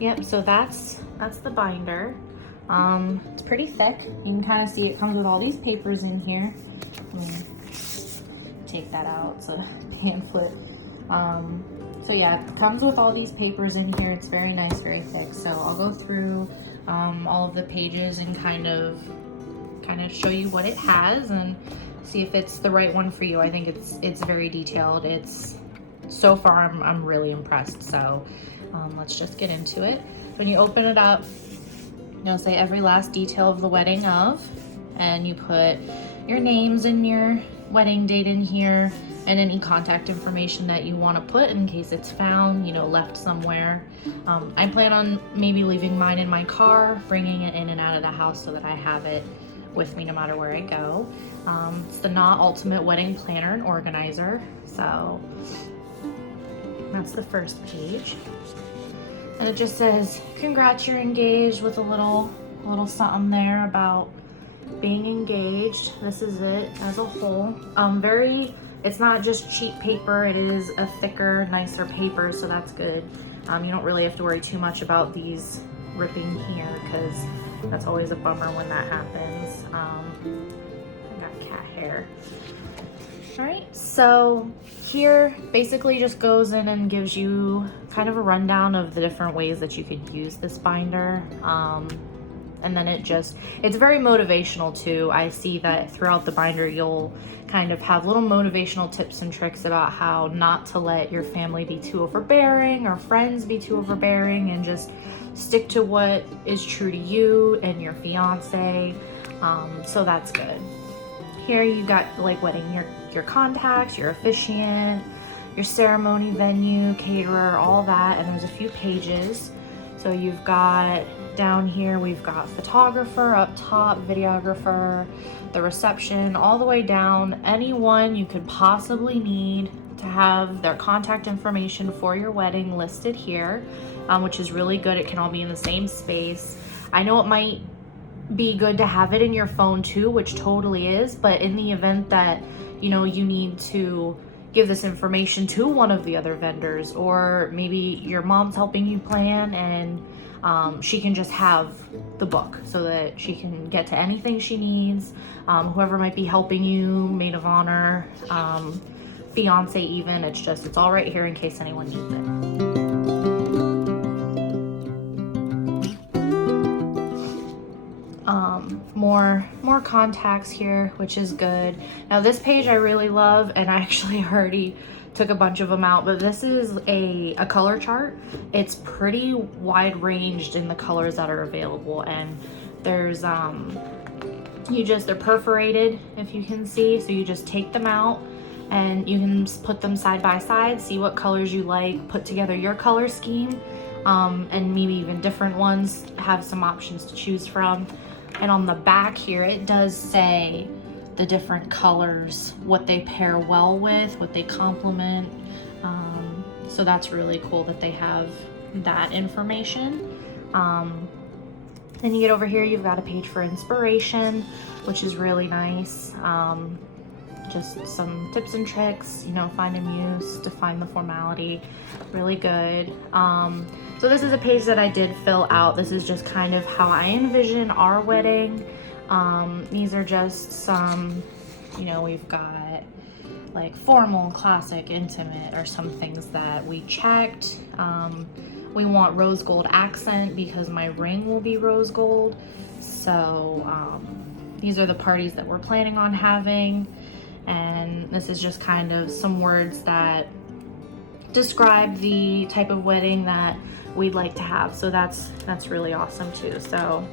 Yep, so that's the binder. It's pretty thick. You can kind of see it comes with all these papers in here. Take that out, it's a pamphlet. So yeah, it comes with all these papers in here. It's very nice, very thick. So I'll go through all of the pages and kind of show you what it has and see if it's the right one for you. I think it's very detailed. So far I'm really impressed. So let's just get into it. When you open it up, you'll say every last detail of the wedding of, and you put your names and your wedding date in here and any contact information that you want to put in case it's found, left somewhere. I plan on maybe leaving mine in my car, bringing it in and out of the house so that I have it with me no matter where I go. It's the Knot Ultimate Wedding Planner and Organizer. So that's the first page. And it just says, congrats, you're engaged, with a little something there about being engaged. This is it as a whole. It's not just cheap paper, it is a thicker, nicer paper, so that's good. You don't really have to worry too much about these ripping here, because that's always a bummer when that happens. I got cat hair. All right, so here basically just goes in and gives you kind of a rundown of the different ways that you could use this binder. And then it's very motivational too. I see that throughout the binder, you'll kind of have little motivational tips and tricks about how not to let your family be too overbearing or friends be too overbearing, and just stick to what is true to you and your fiance. So that's good. Here you got like your contacts, your officiant, your ceremony venue, caterer, all that, and there's a few pages. So you've got down here, we've got photographer up top, videographer, the reception, all the way down, anyone you could possibly need to have their contact information for your wedding listed here, which is really good. It can all be in the same space. I know it might be good to have it in your phone too, which totally is, but in the event that you need to give this information to one of the other vendors, or maybe your mom's helping you plan and she can just have the book so that she can get to anything she needs. Whoever might be helping you, maid of honor, fiance even, it's all right here in case anyone needs it. More contacts here, which is good. Now this page I really love, and I actually already took a bunch of them out, but this is a color chart. It's pretty wide ranged in the colors that are available, and there's they're perforated, if you can see, so you just take them out and you can put them side by side, see what colors you like, put together your color scheme, and maybe even different ones, have some options to choose from. And on the back here, it does say the different colors, what they pair well with, what they complement. So that's really cool that they have that information. Then you get over here, you've got a page for inspiration, which is really nice. Just some tips and tricks, find and use, define the formality, really good. So this is a page that I did fill out. This is just kind of how I envision our wedding. These are just some, we've got like formal, classic, intimate, or some things that we checked. We want rose gold accent because my ring will be rose gold. So these are the parties that we're planning on having. And this is just kind of some words that describe the type of wedding that we'd like to have. So that's really awesome too. So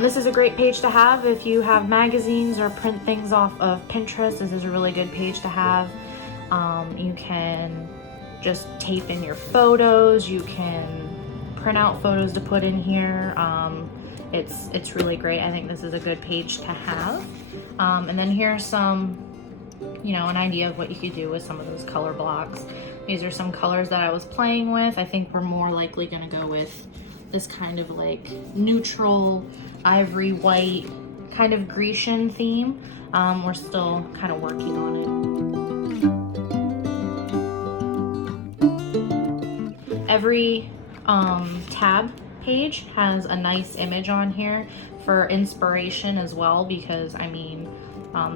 this is a great page to have if you have magazines or print things off of Pinterest. This is a really good page to have. You can just tape in your photos. You can print out photos to put in here. It's really great. I think this is a good page to have. And then here's some, an idea of what you could do with some of those color blocks. These are some colors that I was playing with. I think we're more likely going to go with this kind of like neutral ivory white kind of Grecian theme. We're still kind of working on it. Every tab page has a nice image on here for inspiration as well, because I mean,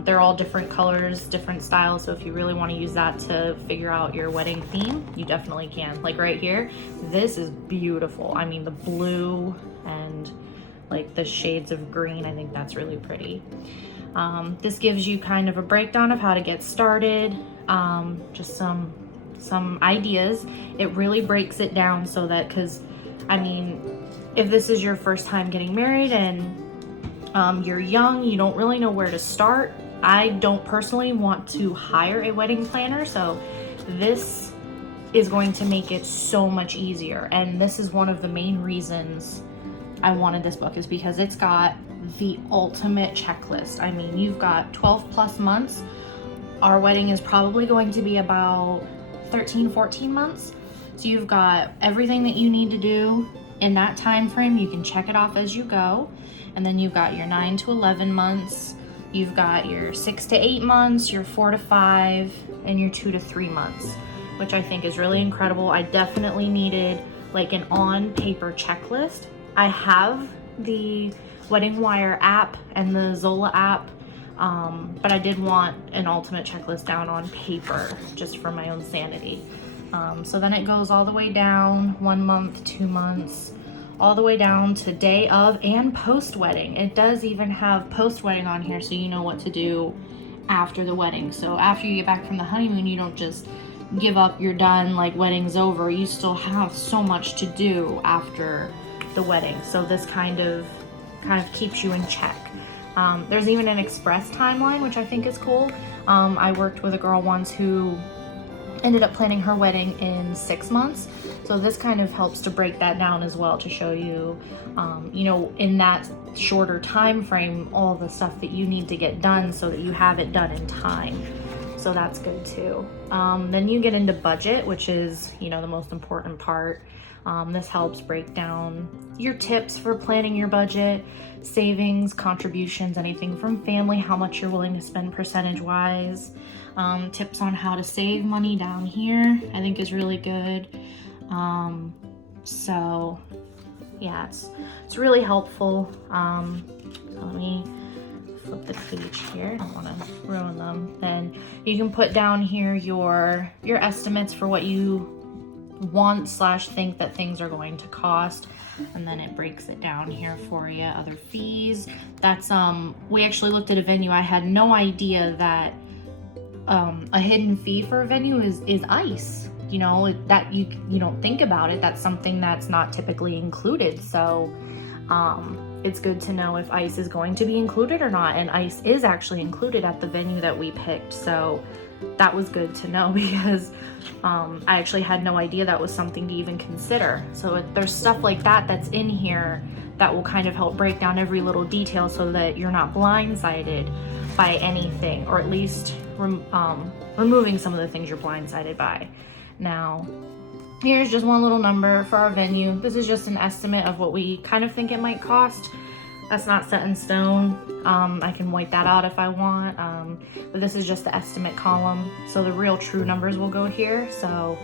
they're all different colors, different styles, so if you really want to use that to figure out your wedding theme, you definitely can. Like right here, this is beautiful. I mean, the blue and like the shades of green, I think that's really pretty. This gives you kind of a breakdown of how to get started, just some ideas. It really breaks it down so that, because I mean, if this is your first time getting married and you're young, you don't really know where to start. I don't personally want to hire a wedding planner, so this is going to make it so much easier. And this is one of the main reasons I wanted this book, is because it's got the ultimate checklist. I mean, you've got 12 plus months. Our wedding is probably going to be about 13, 14 months. So you've got everything that you need to do in that time frame. You can check it off as you go. And then you've got your 9 to 11 months. You've got your 6 to 8 months, your 4 to 5, and your 2 to 3 months, which I think is really incredible. I definitely needed like an on-paper checklist. I have the Wedding Wire app and the Zola app, but I did want an ultimate checklist down on paper just for my own sanity. So then it goes all the way down 1 month, 2 months, all the way down to day of and post-wedding. It does even have post-wedding on here, so you know what to do after the wedding. So after you get back from the honeymoon, you don't just give up, you're done, like wedding's over. You still have so much to do after the wedding. So this kind of keeps you in check. There's even an express timeline, which I think is cool. I worked with a girl once who ended up planning her wedding in 6 months. So this kind of helps to break that down as well, to show you, you know, in that shorter time frame, all the stuff that you need to get done so that you have it done in time. So that's good too. Then you get into budget, which is, you know, the most important part. This helps break down your tips for planning your budget, savings, contributions, anything from family, how much you're willing to spend percentage wise. Tips on how to save money down here, I think is really good. So yeah, it's really helpful. Let me flip the page here. I don't want to ruin them. Then you can put down here your estimates for what you want / think that things are going to cost, and then it breaks it down here for you. Other fees, that's we actually looked at a venue. I had no idea that a hidden fee for a venue is ice. You know, that you don't think about it. That's something that's not typically included. So it's good to know if ice is going to be included or not. And ice is actually included at the venue that we picked. So that was good to know, because I actually had no idea that was something to even consider. So there's stuff like that that's in here that will kind of help break down every little detail so that you're not blindsided by anything, or at least removing some of the things you're blindsided by. Now, here's just one little number for our venue. This is just an estimate of what we kind of think it might cost. That's not set in stone. I can white that out if I want, but this is just the estimate column. So the real true numbers will go here. So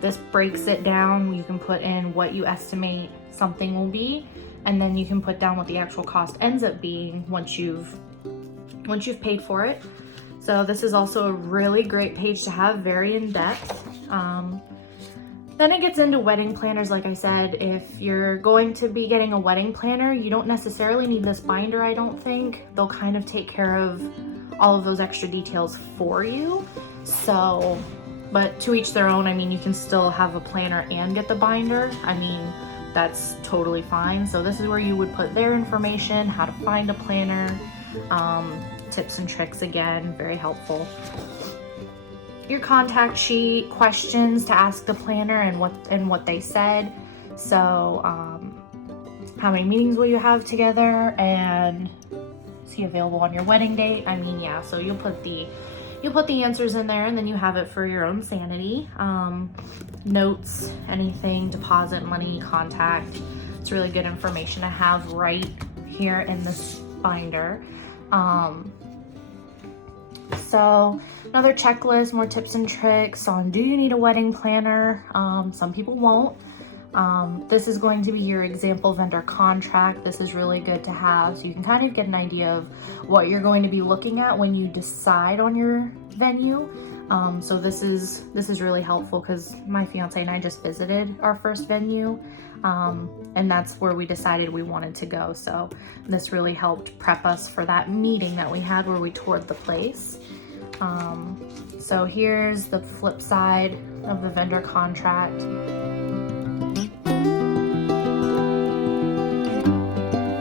this breaks it down. You can put in what you estimate something will be, and then you can put down what the actual cost ends up being once you've paid for it. So this is also a really great page to have, very in-depth. Then it gets into wedding planners. Like I said, if you're going to be getting a wedding planner, you don't necessarily need this binder, I don't think. They'll kind of take care of all of those extra details for you. So, but to each their own. I mean, you can still have a planner and get the binder. I mean, that's totally fine. So this is where you would put their information, how to find a planner, tips and tricks, again, very helpful. Your contact sheet, questions to ask the planner and what they said. So how many meetings will you have together, and is he available on your wedding date? I mean, yeah, so you'll put the answers in there, and then you have it for your own sanity. Notes, anything, deposit money, contact. It's really good information to have right here in this binder. So another checklist, more tips and tricks on do you need a wedding planner? Some people won't. This is going to be your example vendor contract. This is really good to have so you can kind of get an idea of what you're going to be looking at when you decide on your venue. So this is really helpful because my fiance and I just visited our first venue, and that's where we decided we wanted to go. So this really helped prep us for that meeting that we had where we toured the place. So here's the flip side of the vendor contract.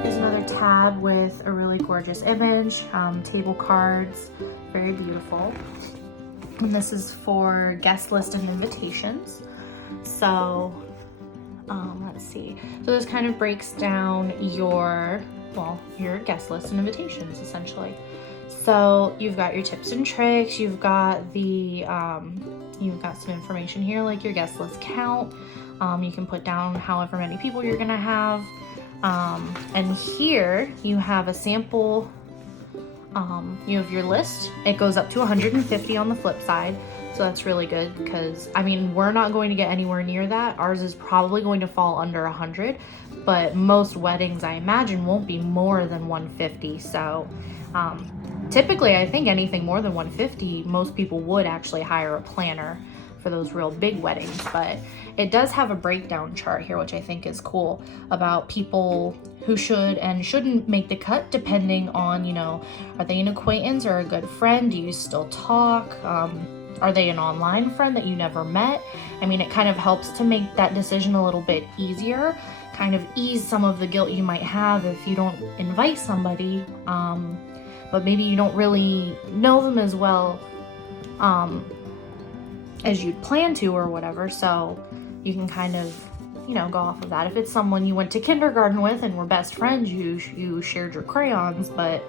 Here's another tab with a really gorgeous image, table cards, very beautiful. And this is for guest list and invitations. So let's see. So this kind of breaks down your guest list and invitations essentially. So you've got your tips and tricks, you've got the you've got some information here like your guest list count. You can put down however many people you're gonna have. And here you have a sample. You have your list. It goes up to 150 on the flip side. So that's really good because, I mean, we're not going to get anywhere near that. Ours is probably going to fall under 100, but most weddings, I imagine, won't be more than 150. So typically, I think anything more than 150, most people would actually hire a planner for those real big weddings. But it does have a breakdown chart here, which I think is cool, about people who should and shouldn't make the cut depending on, you know, are they an acquaintance or a good friend? Do you still talk? Are they an online friend that you never met? I mean, it kind of helps to make that decision a little bit easier, kind of ease some of the guilt you might have if you don't invite somebody, but maybe you don't really know them as well as you'd plan to or whatever. So you can kind of, you know, go off of that. If it's someone you went to kindergarten with and were best friends, you shared your crayons, but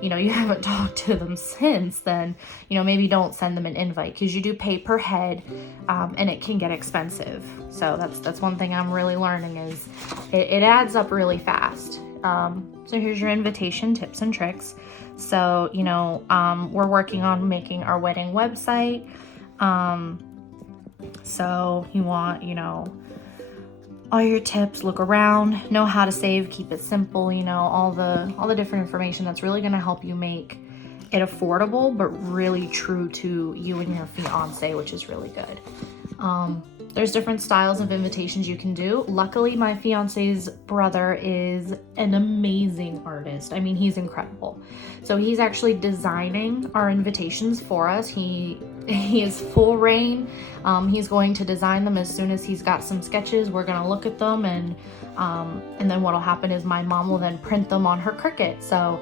you know, you haven't talked to them since, then, you know, maybe don't send them an invite because you do pay per head, and it can get expensive. So that's one thing I'm really learning is it adds up really fast. So here's your invitation tips and tricks. So, you know, we're working on making our wedding website. So you want, you know, all your tips, look around, know how to save, keep it simple, you know, all the different information that's really going to help you make it affordable, but really true to you and your fiance, which is really good. There's different styles of invitations you can do. Luckily, my fiance's brother is an amazing artist. I mean, he's incredible. So he's actually designing our invitations for us. He is full reign. He's going to design them as soon as he's got some sketches. We're going to look at them, and then what'll happen is my mom will then print them on her Cricut. So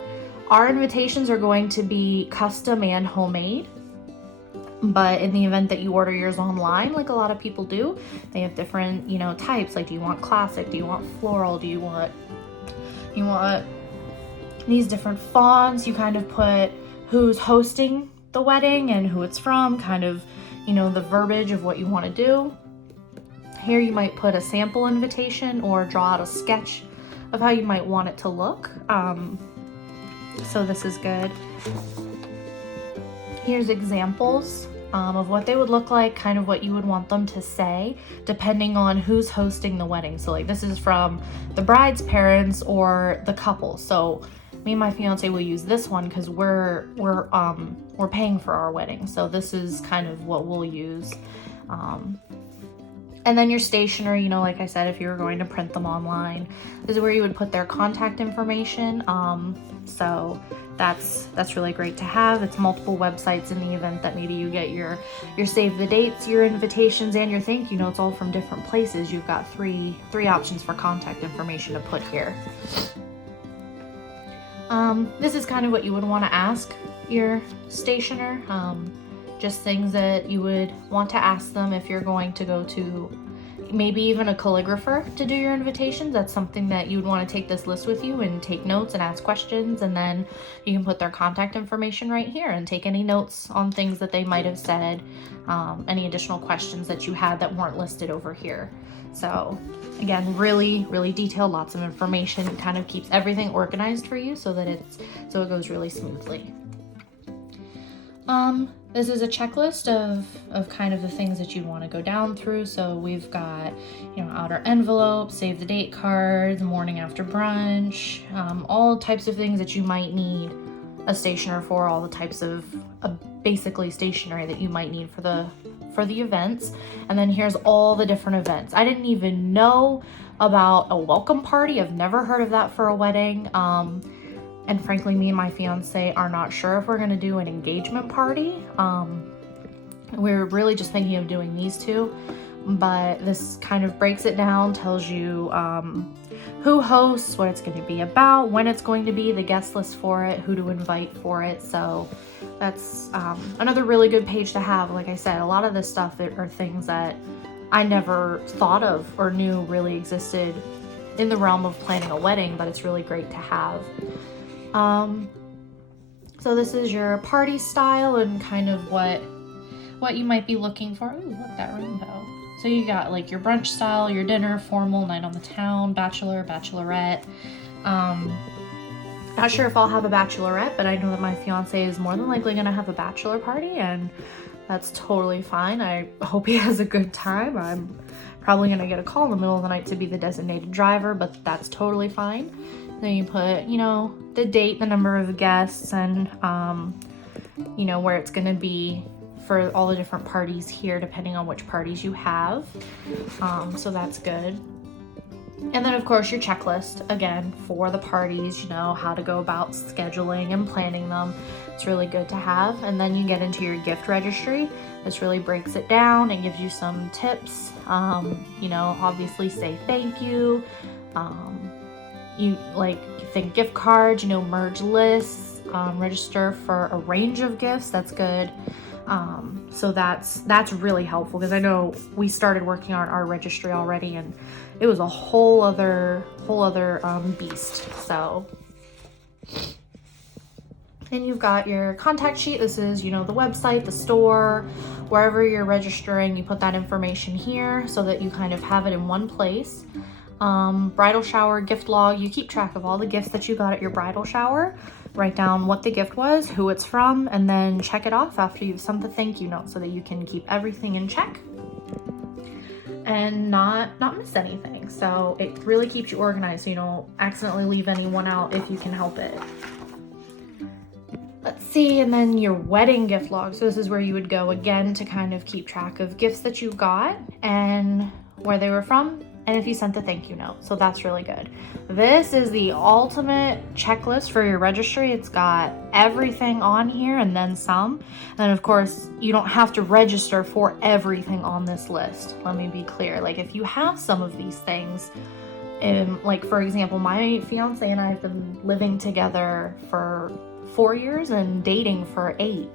our invitations are going to be custom and homemade. But in the event that you order yours online, like a lot of people do, they have different, you know, types. Like, do you want classic? Do you want floral? Do you want these different fonts? You kind of put who's hosting the wedding and who it's from, kind of, you know, the verbiage of what you want to do. Here you might put a sample invitation or draw out a sketch of how you might want it to look. So this is good. Here's examples of what they would look like, kind of what you would want them to say, depending on who's hosting the wedding. So like this is from the bride's parents or the couple. So me and my fiance will use this one because we're paying for our wedding. So this is kind of what we'll use. And then your stationer, you know, like I said, if you were going to print them online, this is where you would put their contact information. So that's really great to have. It's multiple websites in the event that maybe you get your save the dates, your invitations, and your thank you notes all from different places. You've got three options for contact information to put here. This is kind of what you would want to ask your stationer. Just things that you would want to ask them if you're going to go to maybe even a calligrapher to do your invitations. That's something that you would want to take this list with you and take notes and ask questions, and then you can put their contact information right here and take any notes on things that they might have said, any additional questions that you had that weren't listed over here. So again, really, really detailed, lots of information. It kind of keeps everything organized for you so that it goes really smoothly. This is a checklist of kind of the things that you want to go down through. So we've got, outer envelope, save the date cards, morning after brunch, all types of things that you might need a stationer for, all the types of basically stationery that you might need for the events. And then here's all the different events. I didn't even know about a welcome party. I've never heard of that for a wedding. And frankly, me and my fiance are not sure if we're gonna do an engagement party. We're really just thinking of doing these two, but this kind of breaks it down, tells you who hosts, what it's gonna be about, when it's going to be, the guest list for it, who to invite for it. So that's another really good page to have. Like I said, a lot of this stuff are things that I never thought of or knew really existed in the realm of planning a wedding, but it's really great to have. So this is your party style and kind of what you might be looking for. Ooh, look, that rainbow. So you got like your brunch style, your dinner, formal, night on the town, bachelor, bachelorette. Not sure if I'll have a bachelorette, but I know that my fiance is more than likely gonna have a bachelor party, and that's totally fine. I hope he has a good time. I'm probably gonna get a call in the middle of the night to be the designated driver, but that's totally fine. Then you put, the date, the number of guests, and, where it's going to be for all the different parties here, depending on which parties you have. So that's good. And then, of course, your checklist, again, for the parties, how to go about scheduling and planning them. It's really good to have. And then you get into your gift registry. This really breaks it down and gives you some tips. Obviously say thank you. You think gift cards, merge lists, register for a range of gifts. That's good. So that's really helpful, because I know we started working on our registry already, and it was a whole other beast. So, and you've got your contact sheet. This is, the website, the store, wherever you're registering, you put that information here so that you kind of have it in one place. Bridal shower gift log, you keep track of all the gifts that you got at your bridal shower, write down what the gift was, who it's from, and then check it off after you've sent the thank you note so that you can keep everything in check and not miss anything. So it really keeps you organized so you don't accidentally leave anyone out if you can help it. Let's see, and then your wedding gift log. So this is where you would go again to kind of keep track of gifts that you got and where they were from, and if you sent the thank you note. So that's really good. This is the ultimate checklist for your registry. It's got everything on here and then some. And then of course, you don't have to register for everything on this list. Let me be clear. Like if you have some of these things, like for example, my fiance and I have been living together for 4 years and dating for 8.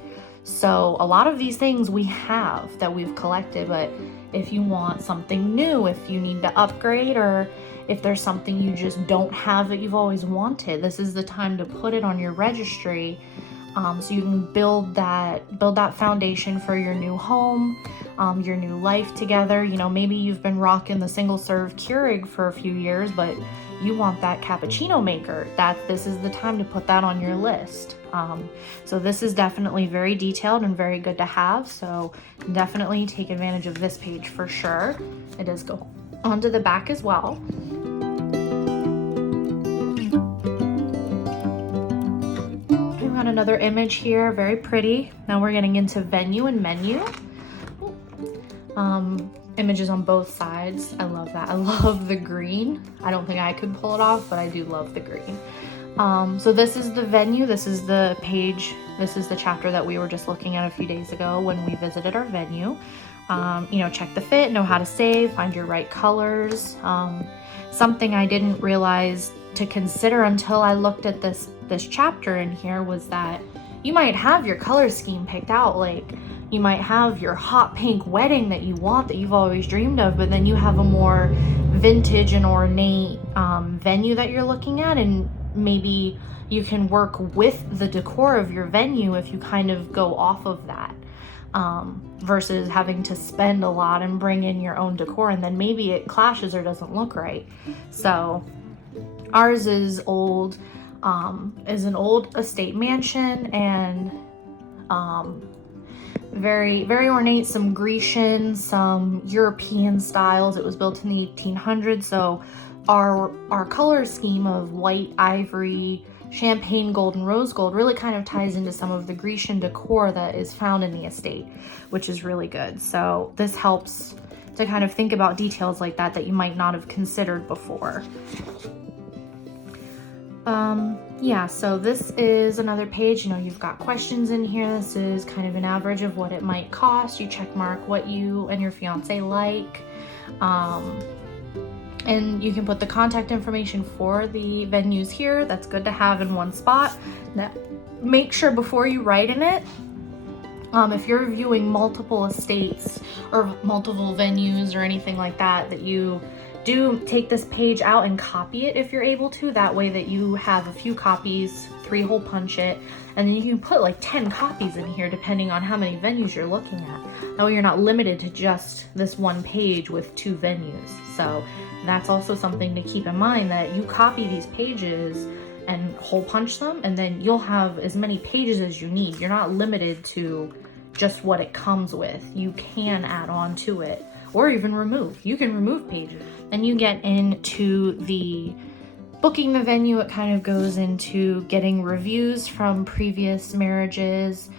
So a lot of these things we have that we've collected, but if you want something new, if you need to upgrade, or if there's something you just don't have that you've always wanted, this is the time to put it on your registry, so you can build that foundation for your new home, your new life together. Maybe you've been rocking the single serve Keurig for a few years, but you want that cappuccino maker. This is the time to put that on your list. So this is definitely very detailed and very good to have. So definitely take advantage of this page for sure. It does go onto the back as well. We've got another image here, very pretty. Now we're getting into venue and menu. Images on both sides. I love that. I love the green. I don't think I could pull it off, but I do love the green. So this is the venue. This is the page. This is the chapter that we were just looking at a few days ago when we visited our venue. Check the fit, know how to save, find your right colors. Something I didn't realize to consider until I looked at this chapter in here was that you might have your color scheme picked out. Like you might have your hot pink wedding that you want, that you've always dreamed of, but then you have a more vintage and ornate venue that you're looking at, and maybe you can work with the decor of your venue if you kind of go off of that, versus having to spend a lot and bring in your own decor, and then maybe it clashes or doesn't look right. So ours is old, is an old estate mansion, and very, very ornate, some Grecian, some European styles. It was built in the 1800s, so our color scheme of white, ivory, champagne gold, and rose gold really kind of ties into some of the Grecian decor that is found in the estate, which is really good. So this helps to kind of think about details like that you might not have considered before. Yeah, so this is another page. You know, you've got questions in here. This is kind of an average of what it might cost. You check mark what you and your fiance like. And you can put the contact information for the venues here. That's good to have in one spot. Now, make sure before you write in it, if you're viewing multiple estates or multiple venues or anything like that, that you do take this page out and copy it if you're able to. That way that you have a few copies, 3-hole punch it, and then you can put like 10 copies in here depending on how many venues you're looking at. That way you're not limited to just this one page with 2 venues. So that's also something to keep in mind, that you copy these pages and hole punch them, and then you'll have as many pages as you need. You're not limited to just what it comes with. You can add on to it, or even remove. You can remove pages. Then you get into the booking the venue. It kind of goes into getting reviews from previous marriages,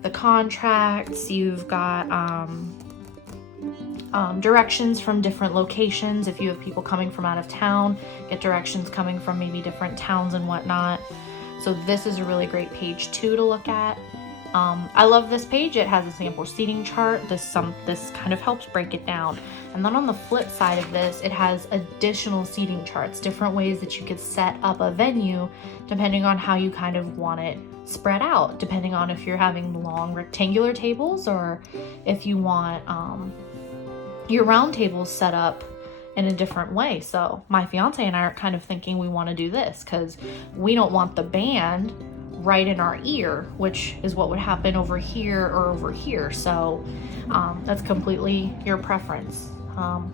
the contracts. You've got directions from different locations. If you have people coming from out of town, get directions coming from maybe different towns and whatnot. So this is a really great page too to look at. I love this page. It has a sample seating chart. This kind of helps break it down. And then on the flip side of this, it has additional seating charts, different ways that you could set up a venue depending on how you kind of want it spread out, depending on if you're having long rectangular tables or if you want your round tables set up in a different way. So my fiance and I are kind of thinking we want to do this because we don't want the band right in our ear, which is what would happen over here or over here. So that's completely your preference.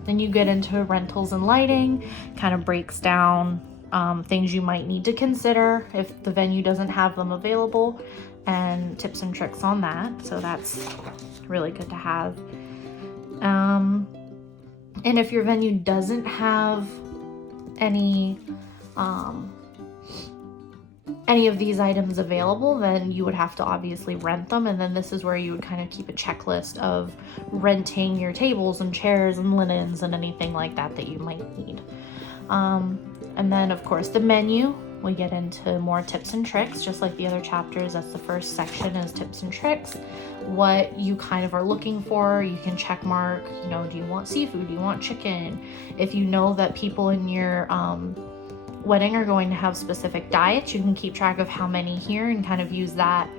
Then you get into rentals and lighting, kind of breaks down things you might need to consider if the venue doesn't have them available, and tips and tricks on that. So that's really good to have. And if your venue doesn't have any of these items available, then you would have to obviously rent them. And then this is where you would kind of keep a checklist of renting your tables and chairs and linens and anything like that that you might need. And then of course the menu, we get into more tips and tricks, just like the other chapters. That's the first section, is tips and tricks. What you kind of are looking for, you can check mark, you know, do you want seafood? Do you want chicken? If you know that people in your wedding are going to have specific diets, you can keep track of how many here and kind of use that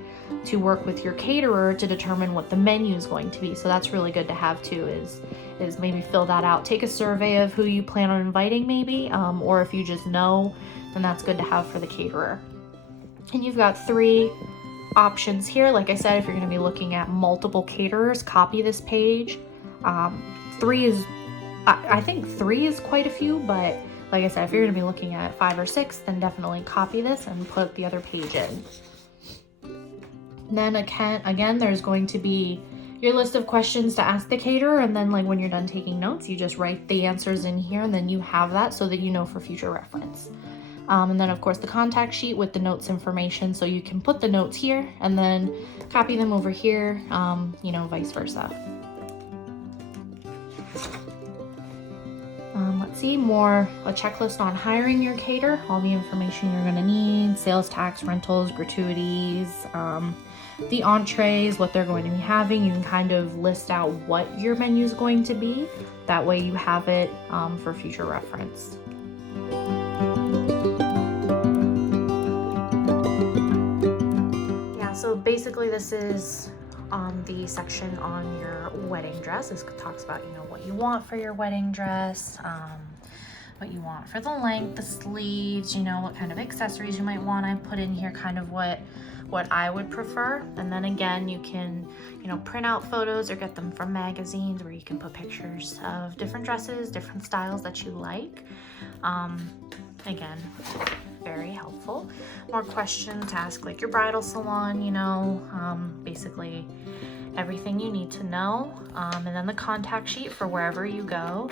to work with your caterer to determine what the menu is going to be. So that's really good to have too, is maybe fill that out. Take a survey of who you plan on inviting maybe, or if you just know, then that's good to have for the caterer. And you've got 3 options here. Like I said, if you're going to be looking at multiple caterers, copy this page. 3 is, I think 3 is quite a few, but like I said, if you're going to be looking at 5 or 6, then definitely copy this and put the other page in. Then again, there's going to be your list of questions to ask the caterer, and then like when you're done taking notes, you just write the answers in here, and then you have that so that you know for future reference. And then of course the contact sheet with the notes information, so you can put the notes here and then copy them over here, you know, vice versa. Let's see, a checklist on hiring your caterer, all the information you're gonna need, sales tax, rentals, gratuities, the entrees, what they're going to be having. You can kind of list out what your menu is going to be. That way you have it for future reference. Yeah, so basically this is the section on your wedding dress. This talks about, you know, what you want for your wedding dress, what you want for the length, the sleeves, you know, what kind of accessories you might want. I put in here kind of what I would prefer. And then again, you can, you know, print out photos or get them from magazines where you can put pictures of different dresses, different styles that you like. Again, very helpful. More questions to ask like your bridal salon, you know, basically everything you need to know. And then the contact sheet for wherever you go.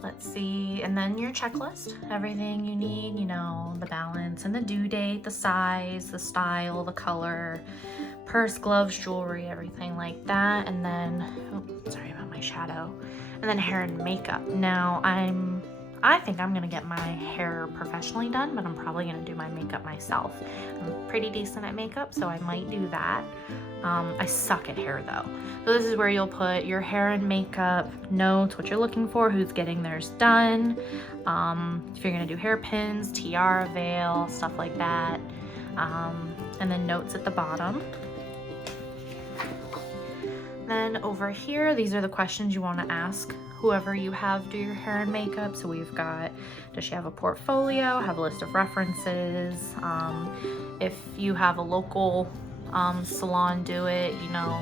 Let's see, and then your checklist, everything you need, you know, the balance and the due date, the size, the style, the color, purse, gloves, jewelry, everything like that. And then, oh, sorry about my shadow. And then hair and makeup. Now I think I'm gonna get my hair professionally done, but I'm probably gonna do my makeup myself. I'm pretty decent at makeup, so I might do that. I suck at hair though. So this is where you'll put your hair and makeup, notes, what you're looking for, who's getting theirs done, if you're gonna do hairpins, tiara, veil, stuff like that, and then notes at the bottom. Then over here, these are the questions you want to ask whoever you have do your hair and makeup. So we've got, does she have a portfolio, have a list of references, if you have a local salon do it, you know,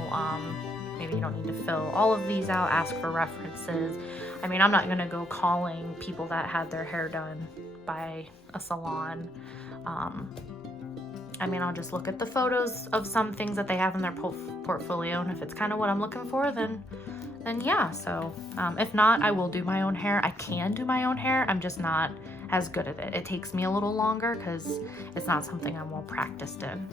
maybe you don't need to fill all of these out, ask for references. I mean, I'm not gonna go calling people that had their hair done by a salon. I mean, I'll just look at the photos of some things that they have in their portfolio, and if it's kind of what I'm looking for, then yeah. So if not, I will do my own hair. I can do my own hair, I'm just not as good at it. It takes me a little longer because it's not something I'm well practiced in.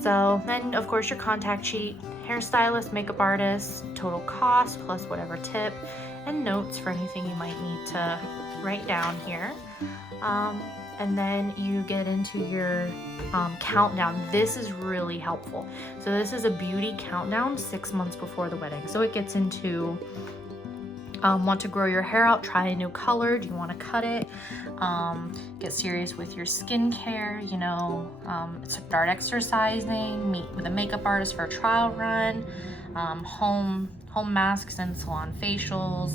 So then of course your contact sheet, hairstylist, makeup artist, total cost plus whatever tip, and notes for anything you might need to write down here. And then you get into your countdown. This is really helpful. So this is a beauty countdown 6 months before the wedding. So it gets into want to grow your hair out, try a new color, do you want to cut it, get serious with your skincare, you know, start exercising, meet with a makeup artist for a trial run, home masks and salon facials,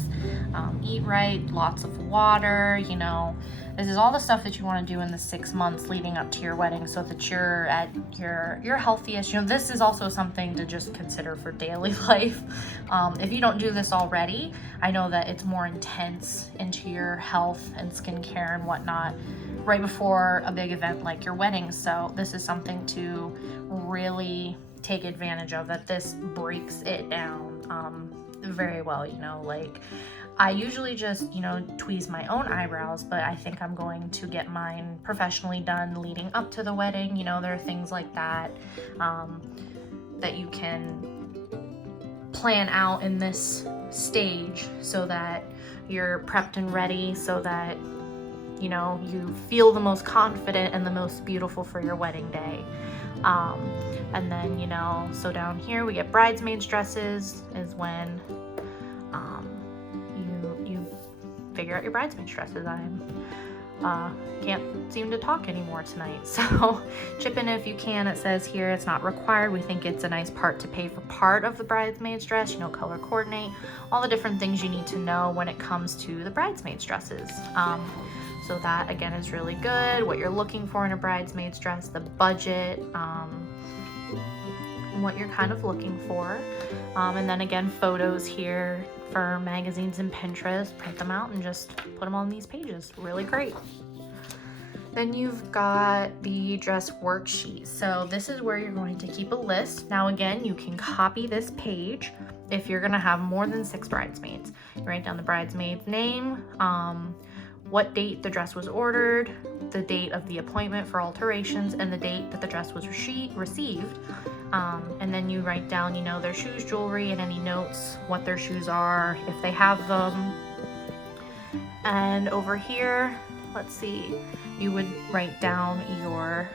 eat right, lots of water, you know. This is all the stuff that you want to do in the 6 months leading up to your wedding so that you're at your healthiest. You know, this is also something to just consider for daily life. If you don't do this already, I know that it's more intense into your health and skincare and whatnot right before a big event like your wedding. So this is something to really take advantage of, that this breaks it down very well, you know. Like, I usually just, you know, tweeze my own eyebrows, but I think I'm going to get mine professionally done leading up to the wedding. You know, there are things like that that you can plan out in this stage so that you're prepped and ready, so that, you know, you feel the most confident and the most beautiful for your wedding day. And then, you know, so down here we get bridesmaids dresses is when you figure out your bridesmaids dresses. I can't seem to talk anymore tonight, so chip in if you can. It says here it's not required. We think it's a nice part to pay for part of the bridesmaids dress, you know, color coordinate, all the different things you need to know when it comes to the bridesmaids dresses. So that again is really good, what you're looking for in a bridesmaid's dress, the budget, what you're kind of looking for. And then again, photos here for magazines and Pinterest, print them out and just put them on these pages. Really great. Then you've got the dress worksheet. So this is where you're going to keep a list. Now again, you can copy this page if you're gonna have more than 6 bridesmaids. You write down the bridesmaid's name, what date the dress was ordered, the date of the appointment for alterations, and the date that the dress was received. And then you write down, you know, their shoes, jewelry, and any notes, what their shoes are, if they have them. And over here, let's see, you would write down your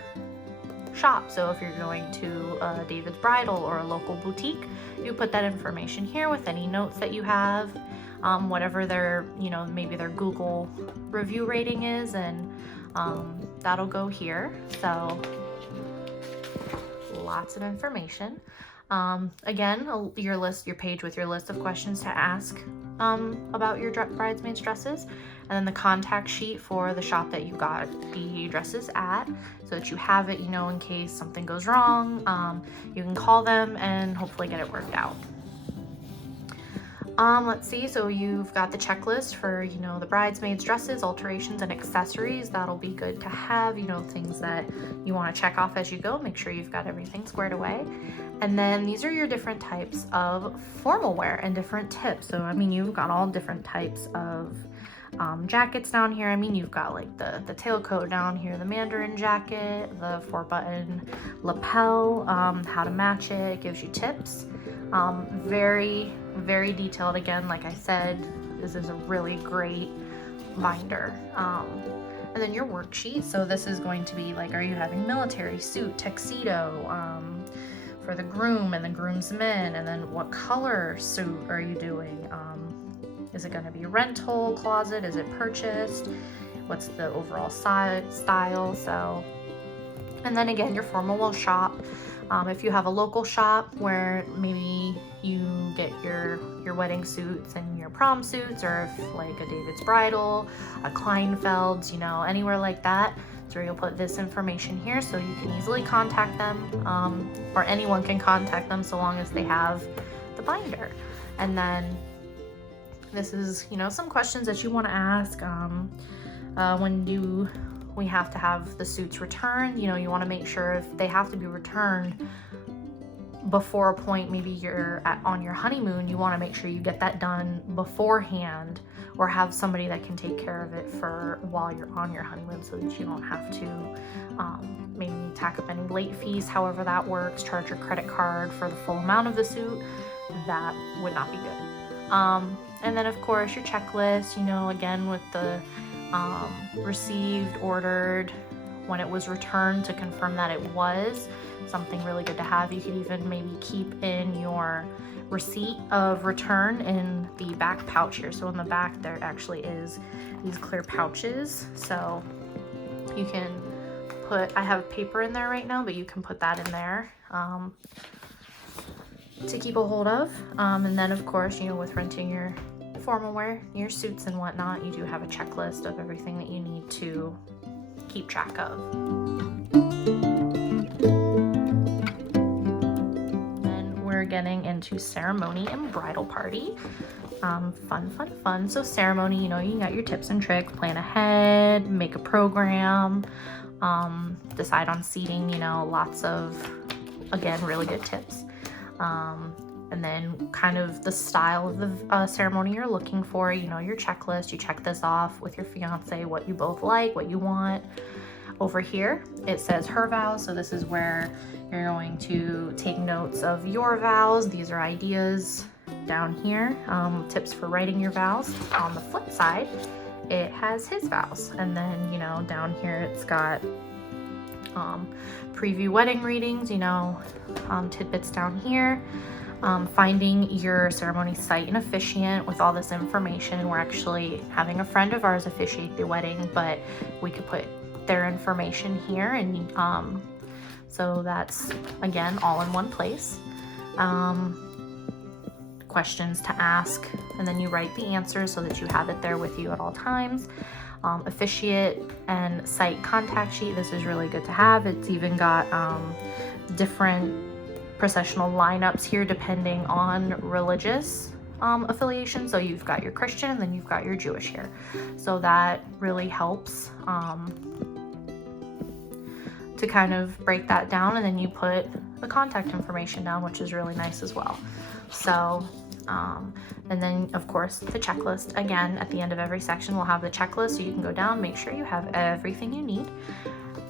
shop. So if you're going to David's Bridal or a local boutique, you put that information here with any notes that you have. Whatever their, you know, maybe their Google review rating is, and that'll go here. So lots of information. Again, your page with your list of questions to ask about your bridesmaids dresses, and then the contact sheet for the shop that you got the dresses at, so that you have it, you know, in case something goes wrong. You can call them and hopefully get it worked out. Let's see, so you've got the checklist for, you know, the bridesmaids dresses, alterations, and accessories. That'll be good to have, you know, things that you want to check off as you go. Make sure you've got everything squared away. And then these are your different types of formal wear and different tips. So, I mean, you've got all different types of jackets down here. I mean, you've got like the tailcoat down here, the mandarin jacket, the 4-button lapel, how to match it. It gives you tips. Very, very detailed. Again, like I said, this is a really great binder. And then your worksheet. So this is going to be like, are you having military, suit, tuxedo, for the groom and the groomsmen? And then what color suit are you doing? Is it going to be rental, closet? Is it purchased? What's the overall style? So, and then again, your formal wear shop. If you have a local shop where maybe you get your wedding suits and your prom suits, or if like a David's Bridal, a Kleinfeld's, you know, anywhere like that, so you'll put this information here so you can easily contact them, or anyone can contact them so long as they have the binder. And then this is, you know, some questions that you want to ask. When do we have to have the suits returned? You know, you want to make sure if they have to be returned before a point, maybe you're on your honeymoon, you want to make sure you get that done beforehand, or have somebody that can take care of it for while you're on your honeymoon, so that you don't have to maybe tack up any late fees, however that works, charge your credit card for the full amount of the suit. That would not be good. And then of course your checklist, you know, again with the received, ordered, when it was returned, to confirm that it was something really good to have. You could even maybe keep in your receipt of return in the back pouch here. So in the back there actually is these clear pouches, so you can put, I have paper in there right now, but you can put that in there to keep a hold of. And then of course, you know, with renting your formal wear, your suits and whatnot, you do have a checklist of everything that you need to keep track of. Then we're getting into ceremony and bridal party. Fun. So ceremony, you know, you got your tips and tricks, plan ahead, make a program, decide on seating, you know, lots of, again, really good tips. And then kind of the style of the ceremony you're looking for, you know, your checklist, you check this off with your fiance, what you both like, what you want. Over here, it says her vows. So this is where you're going to take notes of your vows. These are ideas down here, tips for writing your vows. On the flip side, it has his vows. And then, you know, down here it's got preview wedding readings, you know, tidbits down here. Finding your ceremony site and officiant with all this information. We're actually having a friend of ours officiate the wedding, but we could put their information here, and so that's, again, all in one place. Questions to ask, and then you write the answers so that you have it there with you at all times. Officiate and site contact sheet. This is really good to have. It's even got different processional lineups here depending on religious affiliation. So you've got your Christian and then you've got your Jewish here. So that really helps to kind of break that down, and then you put the contact information down, which is really nice as well. So and then of course the checklist. Again, at the end of every section we'll have the checklist, so you can go down, make sure you have everything you need.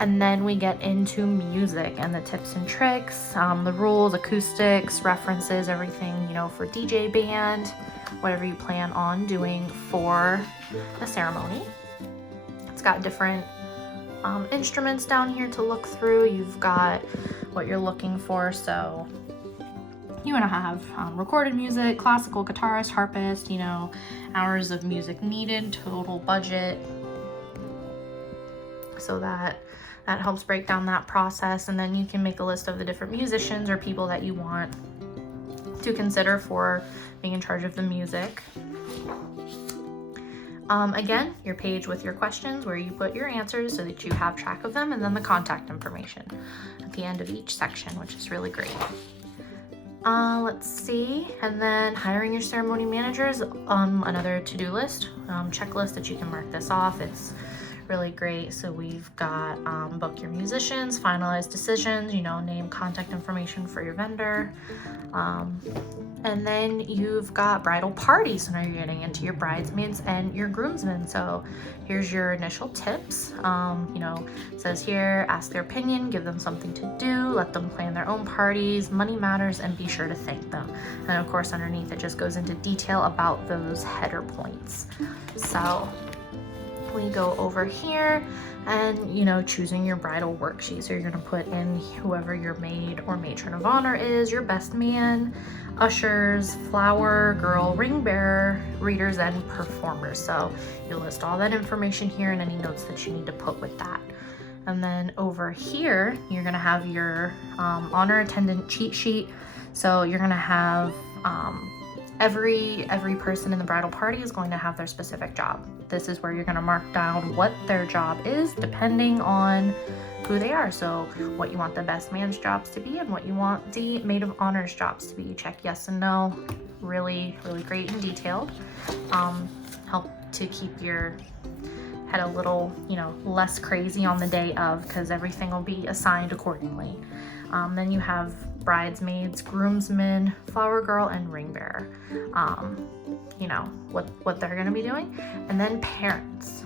And then we get into music and the tips and tricks, the rules, acoustics, references, everything, you know, for DJ band, whatever you plan on doing for the ceremony. It's got different instruments down here to look through. You've got what you're looking for. So you want to have recorded music, classical, guitarist, harpist, you know, hours of music needed, total budget, so that That helps break down that process, and then you can make a list of the different musicians or people that you want to consider for being in charge of the music. Again, your page with your questions where you put your answers so that you have track of them, and then the contact information at the end of each section, which is really great. Let's see, and then hiring your ceremony managers, another to-do list, checklist that you can mark this off. It's really great. So we've got book your musicians, finalize decisions, you know, name contact information for your vendor. And then you've got bridal parties, so now you're getting into your bridesmaids and your groomsmen. So here's your initial tips. You know, it says here, ask their opinion, give them something to do, let them plan their own parties, money matters, and be sure to thank them. And of course, underneath it just goes into detail about those header points. So we go over here and, you know, choosing your bridal worksheet. So you're going to put in whoever your maid or matron of honor is, your best man, ushers, flower girl, ring bearer, readers, and performers. So you'll list all that information here and any notes that you need to put with that. And then over here, you're going to have your honor attendant cheat sheet. So you're going to have every person in the bridal party is going to have their specific job. This is where you're going to mark down what their job is depending on who they are. So what you want the best man's jobs to be and what you want the maid of honor's jobs to be. You check yes and no. Really, really great and detailed. Help to keep your head a little, you know, less crazy on the day of, because everything will be assigned accordingly. Then you have bridesmaids, groomsmen, flower girl, and ring bearer. You know, what they're going to be doing. And then parents.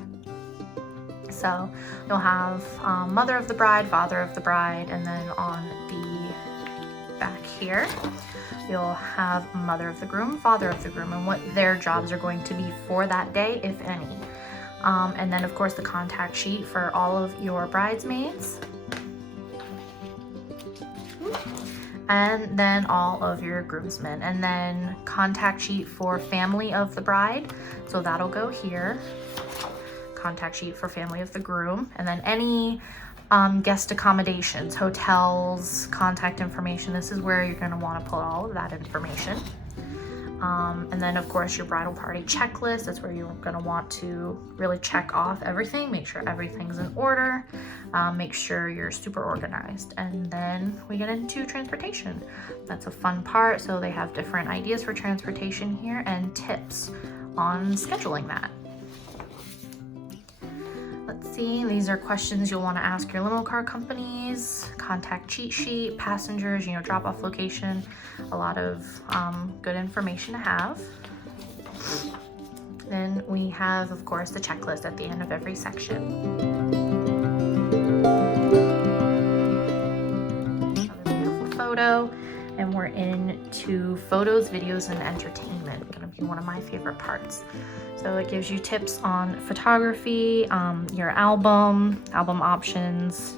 So you'll have mother of the bride, father of the bride, and then on the back here, you'll have mother of the groom, father of the groom, and what their jobs are going to be for that day, if any. And then, of course, the contact sheet for all of your bridesmaids. And then all of your groomsmen, and then contact sheet for family of the bride, so that'll go here. Contact sheet for family of the groom, and then any guest accommodations, hotels, contact information. This is where you're going to want to put all of that information. And then, of course, your bridal party checklist. That's where you're going to want to really check off everything, make sure everything's in order, make sure you're super organized. And then we get into transportation. That's a fun part. So they have different ideas for transportation here and tips on scheduling that. Let's see, these are questions you'll want to ask your limo car companies, contact cheat sheet, passengers, you know, drop off location, a lot of good information to have. Then we have, of course, the checklist at the end of every section. Another beautiful photo, and we're into photos, videos, and entertainment. Gonna be one of my favorite parts. So it gives you tips on photography, your album options,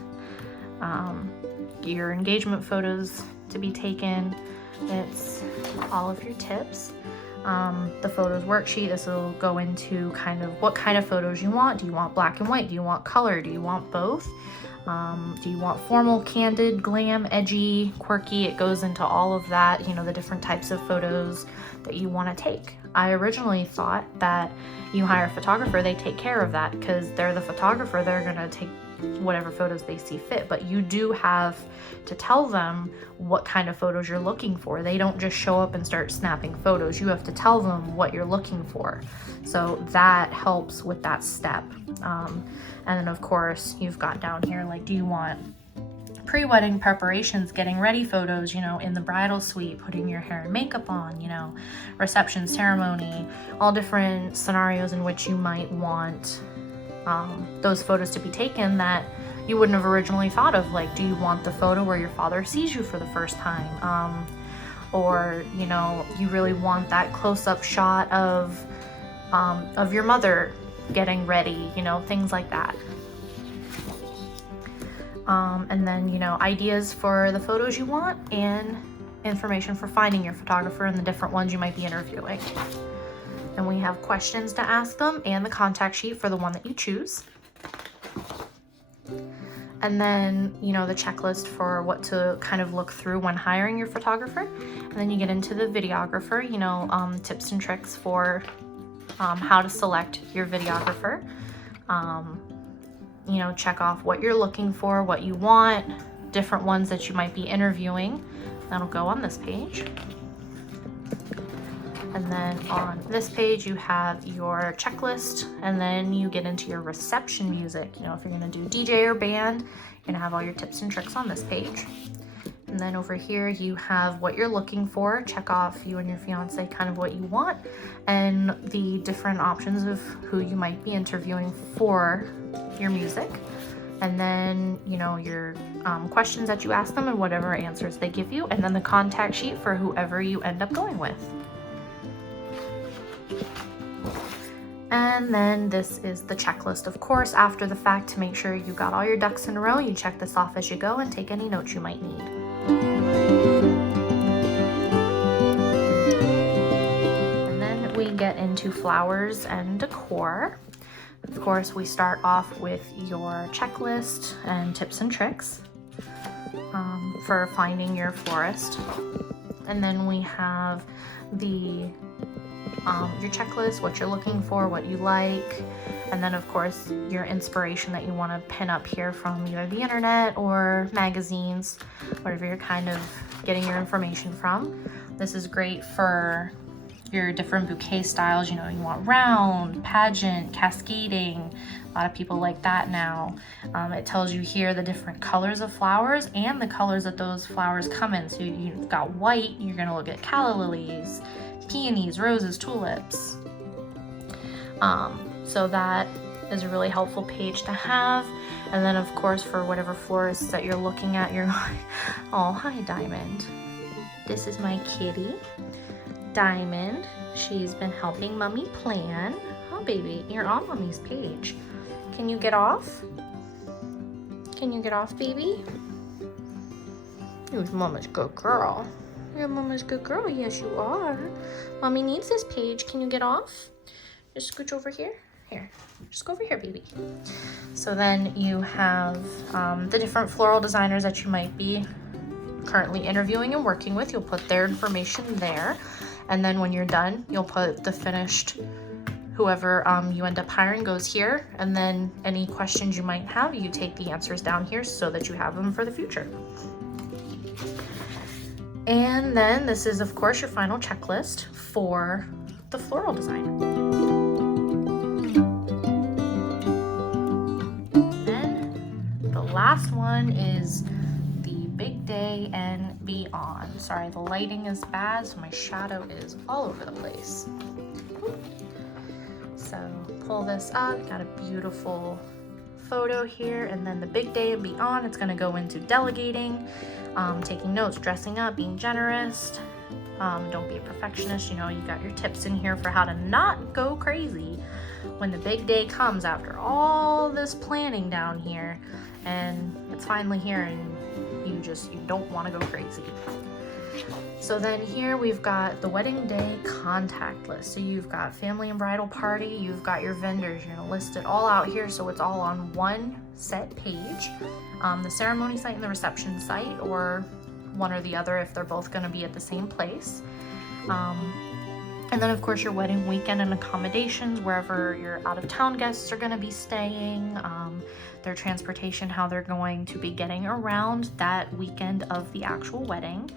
your engagement photos to be taken. It's all of your tips. The photos worksheet, this will go into kind of what kind of photos you want. Do you want black and white? Do you want color? Do you want both? Do you want formal, candid, glam, edgy, quirky? It goes into all of that, you know, the different types of photos that you want to take. I originally thought that you hire a photographer, they take care of that because they're the photographer, they're going to take whatever photos they see fit, but you do have to tell them what kind of photos you're looking for. They don't just show up and start snapping photos. You have to tell them what you're looking for. So that helps with that step. And then, of course, you've got down here, like, do you want pre-wedding preparations, getting ready photos, you know, in the bridal suite, putting your hair and makeup on, you know, reception, ceremony, all different scenarios in which you might want those photos to be taken that you wouldn't have originally thought of. Like, do you want the photo where your father sees you for the first time? Or, you know, you really want that close-up shot of your mother getting ready, you know, things like that. And then, you know, ideas for the photos you want and information for finding your photographer and the different ones you might be interviewing. And we have questions to ask them and the contact sheet for the one that you choose. And then, you know, the checklist for what to kind of look through when hiring your photographer. And then you get into the videographer, you know, tips and tricks for how to select your videographer. You know, check off what you're looking for, what you want, different ones that you might be interviewing. That'll go on this page. And then on this page, you have your checklist, and then you get into your reception music. You know, if you're gonna do DJ or band, you're gonna have all your tips and tricks on this page. And then over here, you have what you're looking for. Check off, you and your fiance, kind of what you want, and the different options of who you might be interviewing for your music. And then, you know, your questions that you ask them and whatever answers they give you, and then the contact sheet for whoever you end up going with. And then this is the checklist, of course, after the fact, to make sure you got all your ducks in a row. You check this off as you go and take any notes you might need. And then we get into flowers and decor. Of course, we start off with your checklist and tips and tricks for finding your florist. And then we have your checklist, what you're looking for, what you like, and then of course your inspiration that you want to pin up here from either the internet or magazines, whatever you're kind of getting your information from. This is great for your different bouquet styles. You know, you want round, pageant, cascading. A lot of people like that now. It tells you here the different colors of flowers and the colors that those flowers come in. So you've got white, you're gonna look at calla lilies, peonies, roses, tulips. So that is a really helpful page to have. And then of course, for whatever florist that you're looking at, you're like, oh, hi Diamond. This is my kitty, Diamond. She's been helping Mommy plan. Oh baby, you're on Mommy's page. Can you get off? Can you get off, baby? You're Mama's good girl. You're Mama's good girl. Yes, you are. Mommy needs this page. Can you get off? Just scooch over here. Here. Just go over here, baby. So then you have the different floral designers that you might be currently interviewing and working with. You'll put their information there. And then when you're done, you'll put the finished, whoever you end up hiring goes here. And then any questions you might have, you take the answers down here so that you have them for the future. And then this is, of course, your final checklist for the floral design. Then the last one is the big day and beyond. Sorry, the lighting is bad, so my shadow is all over the place. So pull this up, got a beautiful photo here, and then the big day and beyond, it's gonna go into delegating, taking notes, dressing up, being generous. Don't be a perfectionist. You know, you got your tips in here for how to not go crazy when the big day comes after all this planning down here and it's finally here and you don't want to go crazy. So then here we've got the wedding day contact list. So you've got family and bridal party, you've got your vendors, you're gonna list it all out here so it's all on one set page. The ceremony site and the reception site, or one or the other if they're both gonna be at the same place. And then of course your wedding weekend and accommodations, wherever your out of town guests are gonna be staying, their transportation, how they're going to be getting around that weekend of the actual wedding.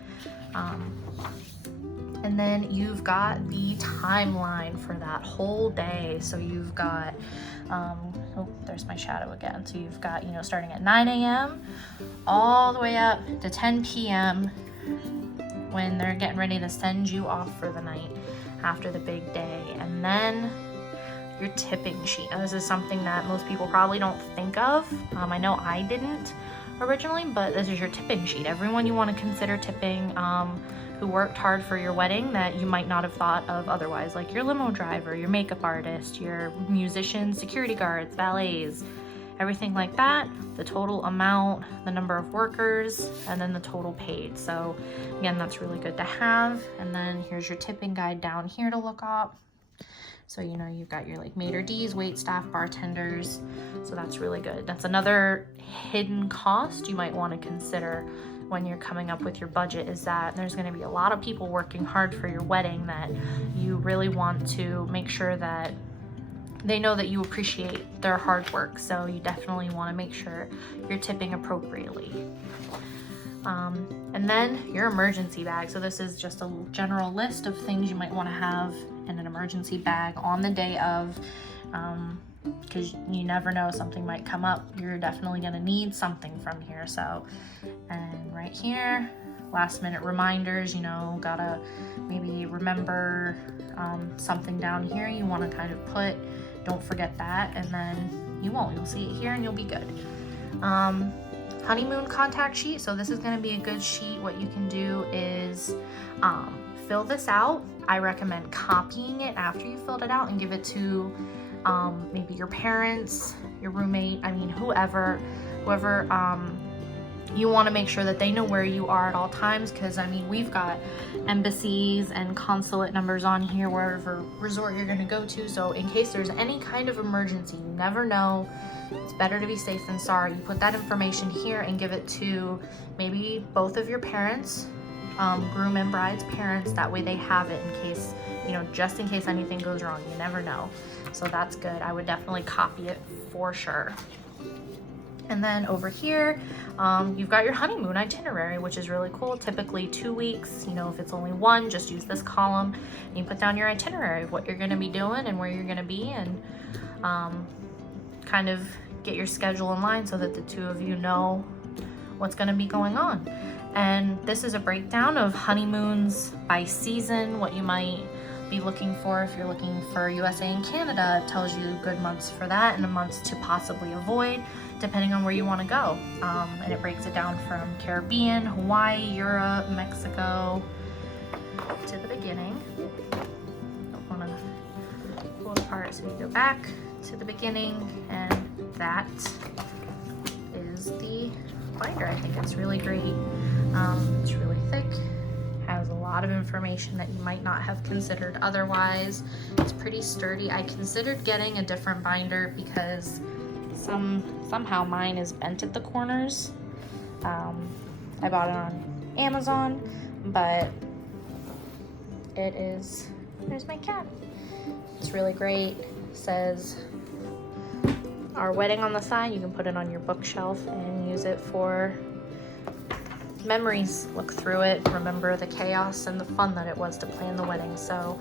And then you've got the timeline for that whole day. So you've got, oh, there's my shadow again. So you've got, you know, starting at 9 a.m. all the way up to 10 p.m. when they're getting ready to send you off for the night after the big day. And then your tipping sheet. Now, this is something that most people probably don't think of. I know I didn't originally, but this is your tipping sheet. Everyone you want to consider tipping who worked hard for your wedding that you might not have thought of otherwise, like your limo driver, your makeup artist, your musicians, security guards, valets, everything like that, the total amount, the number of workers, and then the total paid. So again, that's really good to have. And then here's your tipping guide down here to look up. So, you know, you've got your like maitre d's, wait staff, bartenders. So that's really good. That's another hidden cost you might want to consider when you're coming up with your budget, is that there's going to be a lot of people working hard for your wedding that you really want to make sure that they know that you appreciate their hard work. So you definitely want to make sure you're tipping appropriately. And then your emergency bag. So this is just a general list of things you might want to have in an emergency bag on the day of, because you never know, something might come up. You're definitely going to need something from here. So, and right here, last minute reminders, you know, gotta maybe remember something down here you want to kind of put. Don't forget that, and then you won't. You'll see it here and you'll be good. Honeymoon contact sheet. So this is going to be a good sheet. What you can do is fill this out. I recommend copying it after you filled it out and give it to maybe your parents, your roommate, I mean whoever you want to make sure that they know where you are at all times, because I mean we've got embassies and consulate numbers on here wherever resort you're going to go to. So in case there's any kind of emergency, you never know, it's better to be safe than sorry. You put that information here and give it to maybe both of your parents, groom and bride's parents. That way they have it in case, you know, just in case anything goes wrong. You never know. So that's good. I would definitely copy it for sure. And then over here, you've got your honeymoon itinerary, which is really cool. Typically 2 weeks, you know, if it's only one, just use this column and you put down your itinerary of what you're going to be doing and where you're going to be, and kind of get your schedule in line so that the two of you know what's going to be going on. And this is a breakdown of honeymoons by season, what you might be looking for. If you're looking for USA and Canada, it tells you good months for that and the months to possibly avoid, depending on where you want to go. And it breaks it down from Caribbean, Hawaii, Europe, Mexico, to the beginning. Don't want to pull it apart, so you go back to the beginning, and that is the binder. I think it's really great. It's really thick, has a lot of information that you might not have considered otherwise. It's pretty sturdy. I considered getting a different binder because somehow mine is bent at the corners. I bought it on Amazon, but it is, there's my cat. It's really great. It says our wedding on the side. You can put it on your bookshelf and use it for memories. Look through it, remember the chaos and the fun that it was to plan the wedding. So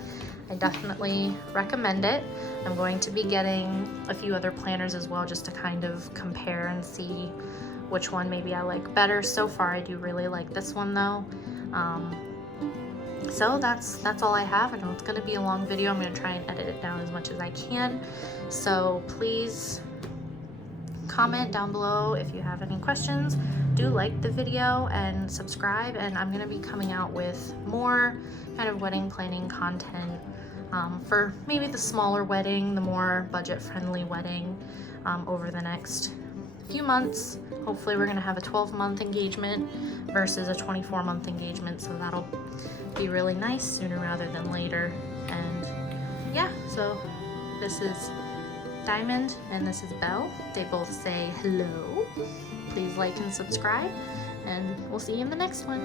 I definitely recommend it. I'm going to be getting a few other planners as well, just to kind of compare and see which one maybe I like better. So far I do really like this one though. So that's all I have. I know it's going to be a long video. I'm going to try and edit it down as much as I can. So please comment down below if you have any questions. Do like the video and subscribe, and I'm going to be coming out with more kind of wedding planning content for maybe the smaller wedding, the more budget-friendly wedding over the next few months. Hopefully we're going to have a 12-month engagement versus a 24-month engagement, so that'll be really nice sooner rather than later. And yeah, so this is Diamond and this is Belle. They both say hello. Please like and subscribe, and we'll see you in the next one.